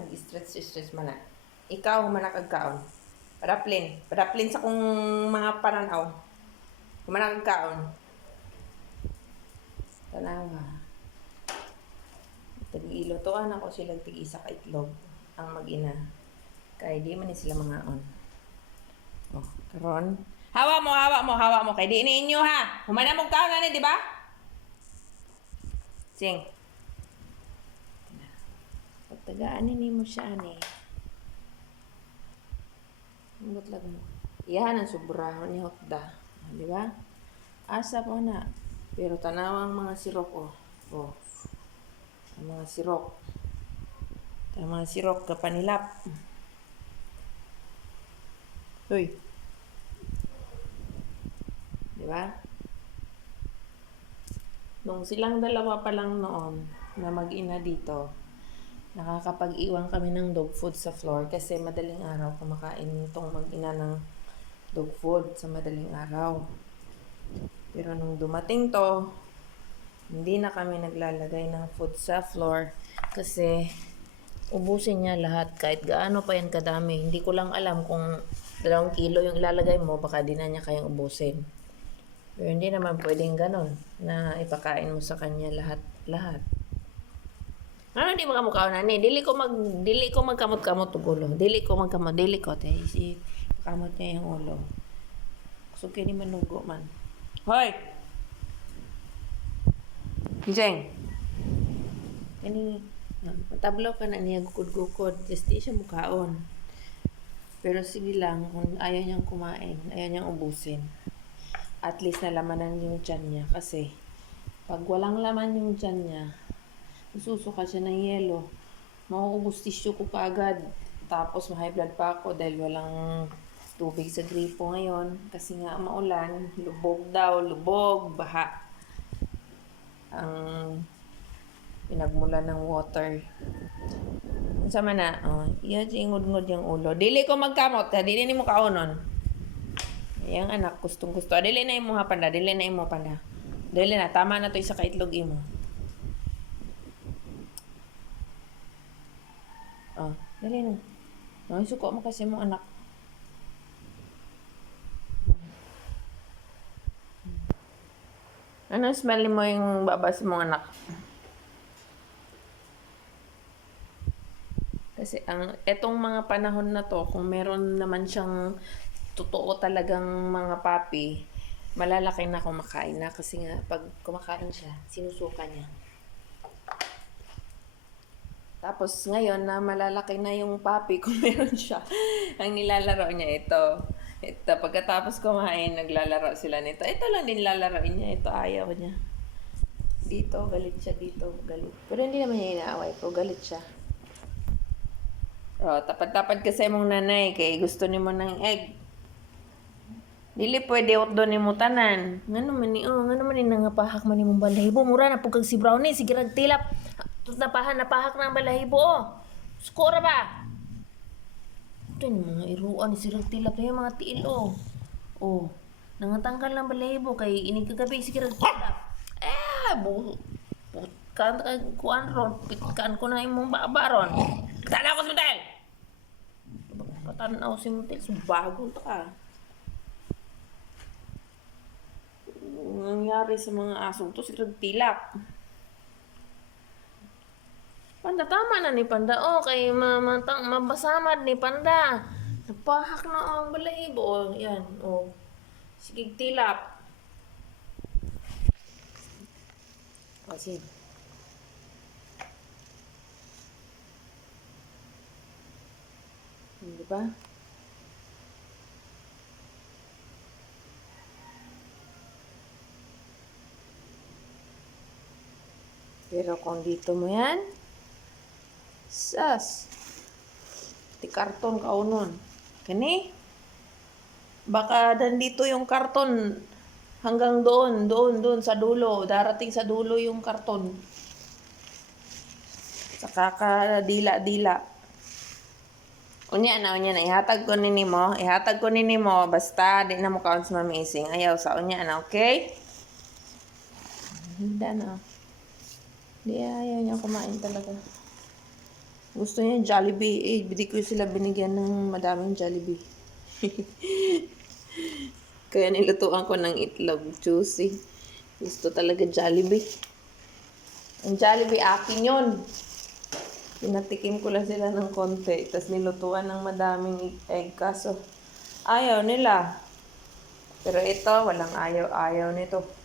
nag-stretch man na. Ikaw, manakagkaon. Paraplin sa kong mga pananaw. Manakagkaon. Tanawa. Tag-ilutoan ako sila tig-isa ka itlog ang mag-ina. Kay di man ni sila mga on. Oh, karon. Hawa mo. Kay di ni inyo ha. Humana mo kaon na ni, di ba? Sing. Pagtagaan ni mo siya ani. Ingot lang mo. Iyan ang sobrahon ni Hotda. Di ba? Asa po na. Pero tanawang mga sirok oh. Oh. Ang mga sirok. Ang mga sirok kapanilap. Hoy. Di ba? Nung silang dalawa pa lang noon na mag-ina dito, nakakapag-iwan kami ng dog food sa floor kasi madaling araw kumakain itong mag-ina ng dog food sa madaling araw. Pero nung dumating to, hindi na kami naglalagay ng food sa floor kasi ubusin niya lahat kahit gaano pa yan kadami. Hindi ko lang alam kung 2 kilo yung ilalagay mo, baka di na niya kayang ubusin. Pero hindi naman pwedeng ganon na ipakain mo sa kanya lahat. Ano di makamukha na ni? Dili ko magkamot-kamot ulo. Dili ko te. Si kamot niya yung ulo. So kini manugo man. Hoy. Jeng. Kani matablaw ka na niya gukod-gukod. Just di siya mukaon. Pero sige lang kung ayaw niyang kumain, ayaw niyang ubusin. At least nalamanan yung tiyan niya kasi pag walang laman yung tiyan niya, susuka siya ng yelo. Mauubos tissue ko kaagad. Tapos ma-high blood pa ako dahil walang tubig sa gripo ngayon. Kasi nga maulan, lubog, baha. Ang pinagmula ng water. Sama na, iya ingod-ngod yung ulo. Dili ko magkamot, dili ni mo kaunon. Yang anak, gustong-gusto. Dili na imo panda. Dili na, tama na to isa ka itlog imo. Dali na. Suko mo kasi mo anak. Ano smell mo yung babas mong anak? Kasi etong mga panahon na to, kung meron naman siyang totoo talagang mga papi, malalaki na kumakain na kasi nga pag kumakain siya, sinusuka niya. Tapos ngayon na malalaki na yung papi kung meron siya, ang nilalaro niya ito. Pagkatapos kumain, naglalaro sila nito. Ito lang din lalaroin niya. Ito ayaw niya. Dito, galit siya. Dito, galit. Pero hindi naman niya inaaway ko. Galit siya. Tapad-tapad kasi mong nanay kay gusto ni mo ng egg. Dili pwede ut doon ni mo tanan. Ngano man ni nangapahak man ni mong balahibo. Mura na pugkag si Brownie, sige ragtilap. Napahak na ang balahibo. Skora ba? Ito yung mga iruan ni si ragtilap na yung mga tiil nangatanggal ng balahibo kay inig kagabi sige ragtilap. Kuan ron, pitkan ko na imong babaron. Tanaw ko si Mutel! Patanaw si Mutel, subagon to ka. Nangyari sa mga asong to, si ragtilap. Panda, tama na ni Panda. Kay mabasamad ni Panda. Napahak na ang balahibo. Yan, sige, tilap. Sige. Di ba? Pero kung dito mo yan, ti karton kaunon. Kani? Baka nandito yung karton hanggang doon sa dulo. Darating sa dulo yung karton. Sa kakadila-dila. Unya na. Ihatag ko nini mo. Basta, di na mo kaon sa Mami Ising. Ayaw sa unya na, okay? Handa na. Di ayaw niya kumain talaga. Gusto niya Jollibee. Hindi ko sila binigyan ng madaming Jollibee. Kaya nilutuan ko ng itlog. Juicy. Gusto talaga Jollibee. Ang Jollibee, akin yun. Pinatikim ko lang sila ng konti. Tapos nilutuan ng madaming egg. Kaso, ayaw nila. Pero ito, walang ayaw-ayaw nito.